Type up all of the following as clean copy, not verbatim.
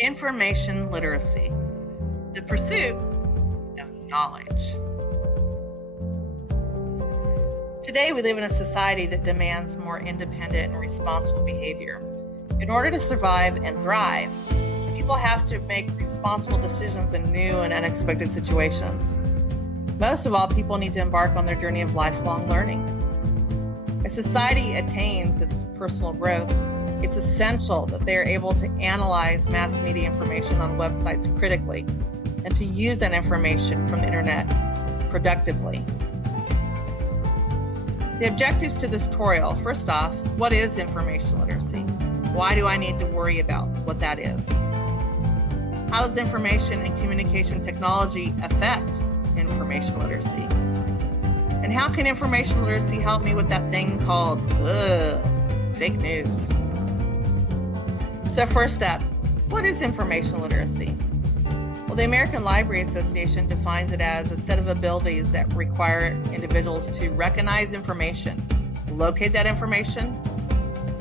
Information literacy, the pursuit of knowledge. Today we live in a society that demands more independent and responsible behavior. In order to survive and thrive, people have to make responsible decisions in new and unexpected situations. Most of all, people need to embark on their journey of lifelong learning. As society attains its personal growth, it's essential that they are able to analyze mass media information on websites critically and to use that information from the internet productively. The objectives to this tutorial: first off, what is information literacy? Why do I need to worry about what that is? How does information and communication technology affect information literacy? And how can information literacy help me with that thing called fake news? So first up, what is information literacy? Well, the American Library Association defines it as a set of abilities that require individuals to recognize information, locate that information,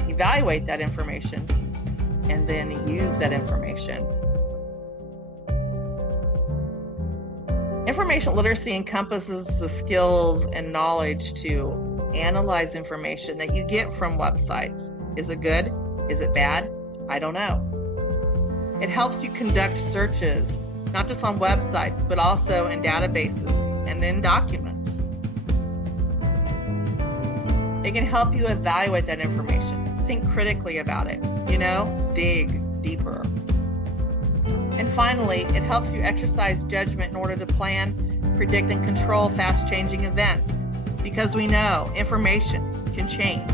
evaluate that information, and then use that information. Information literacy encompasses the skills and knowledge to analyze information that you get from websites. Is it good? Is it bad? I don't know. It helps you conduct searches, not just on websites, but also in databases and in documents. It can help you evaluate that information, think critically about it, dig deeper. And finally, it helps you exercise judgment in order to plan, predict, and control fast-changing events, because we know information can change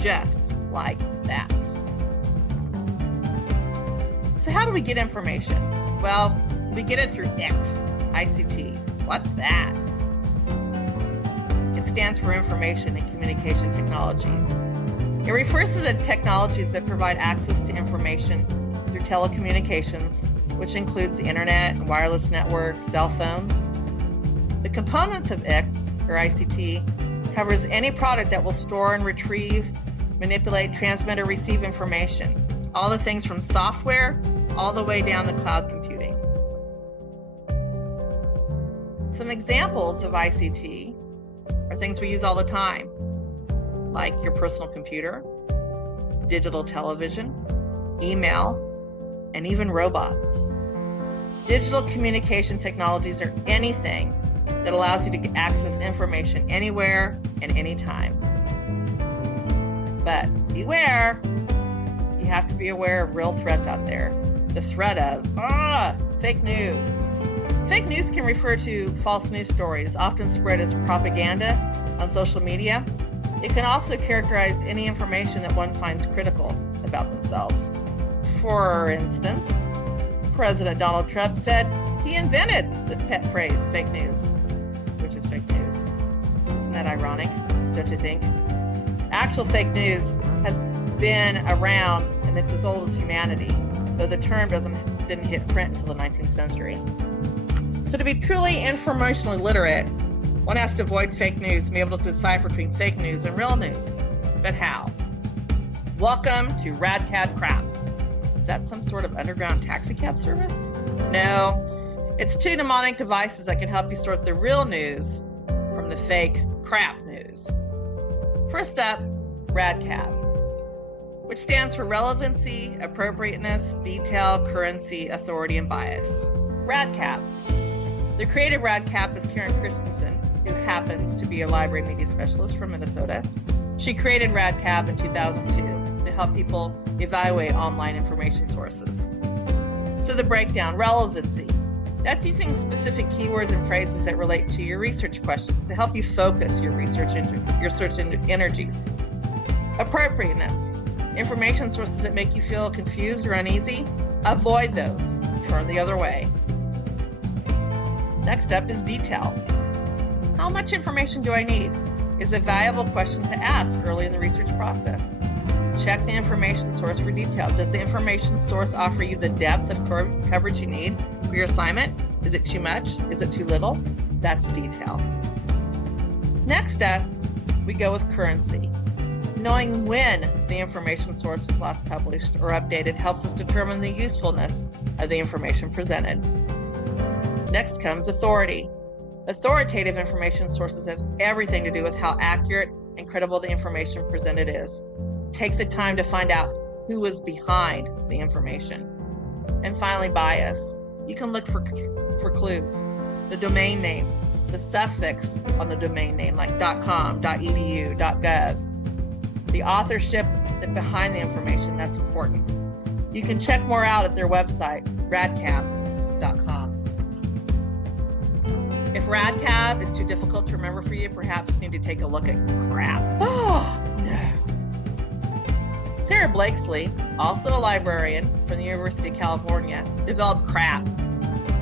just like that. So how do we get information? Well, we get it through ICT. What's that? It stands for Information and Communication Technology. It refers to the technologies that provide access to information through telecommunications, which includes the internet and wireless networks, cell phones. The components of ICT covers any product that will store and retrieve, manipulate, transmit, or receive information. All the things from software all the way down to cloud computing. Some examples of ICT are things we use all the time, like your personal computer, digital television, email, and even robots. Digital communication technologies are anything that allows you to access information anywhere and anytime. But beware, you have to be aware of real threats out there. The threat of fake news. Fake news can refer to false news stories, often spread as propaganda on social media. It can also characterize any information that one finds critical about themselves. For instance, President Donald Trump said he invented the pet phrase fake news, which is fake news. Isn't that ironic, don't you think? Actual fake news has been around, and it's as old as humanity, though the term didn't hit print until the 19th century. So to be truly informationally literate, one has to avoid fake news and be able to decipher between fake news and real news. But how? Welcome to RadCab Crap. Is that some sort of underground taxi cab service? No, it's two mnemonic devices that can help you sort the real news from the fake crap news. First up, RadCab, which stands for relevancy, appropriateness, detail, currency, authority, and bias. RadCab. The creator of RadCab is Karen Christensen, who happens to be a library media specialist from Minnesota. She created RadCab in 2002 to help people evaluate online information sources. So the breakdown: relevancy. That's using specific keywords and phrases that relate to your research questions to help you focus your search energies. Appropriateness. Information sources that make you feel confused or uneasy, avoid those. Turn the other way. Next up is detail. How much information do I need? Is a valuable question to ask early in the research process. Check the information source for detail. Does the information source offer you the depth of coverage you need for your assignment? Is it too much? Is it too little? That's detail. Next up, we go with currency. Knowing when the information source was last published or updated helps us determine the usefulness of the information presented. Next comes authority. Authoritative information sources have everything to do with how accurate and credible the information presented is. Take the time to find out who is behind the information. And finally, bias. You can look for clues. The domain name, the suffix on the domain name, like .com, .edu, .gov. The authorship behind the information, that's important. You can check more out at their website, radcab.com. If radcab is too difficult to remember for you, perhaps you need to take a look at crap. Oh, no. Sarah Blakesley, also a librarian from the University of California, developed CRAP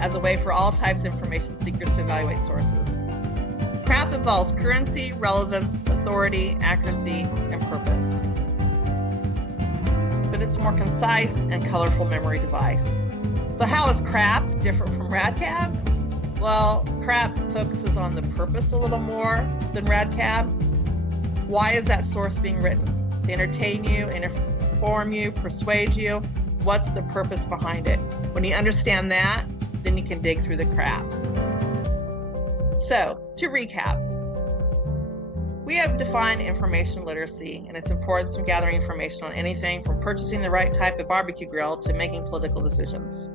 as a way for all types of information seekers to evaluate sources. CRAP involves currency, relevance, authority, accuracy, and purpose. But it's a more concise and colorful memory device. So how is CRAP different from radcab? Well, CRAP focuses on the purpose a little more than radcab. Why is that source being written? To entertain you, inform you, persuade you? What's the purpose behind it? When you understand that, then you can dig through the crap. So, to recap, we have defined information literacy and its importance in gathering information on anything from purchasing the right type of barbecue grill to making political decisions.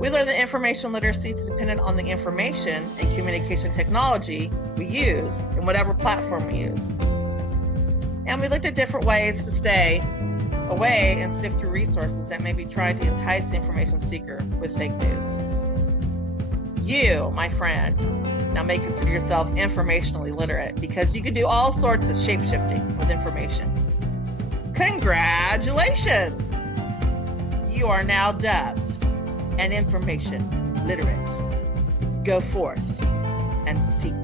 We learned that information literacy is dependent on the information and communication technology we use and whatever platform we use. And we looked at different ways to stay away and sift through resources that may be trying to entice the information seeker with fake news. You, my friend, now may consider yourself informationally literate because you can do all sorts of shape-shifting with information. Congratulations! You are now dubbed an information literate. Go forth and seek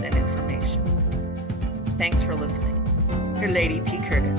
that information. Thanks for listening. Your Lady P.Curtis.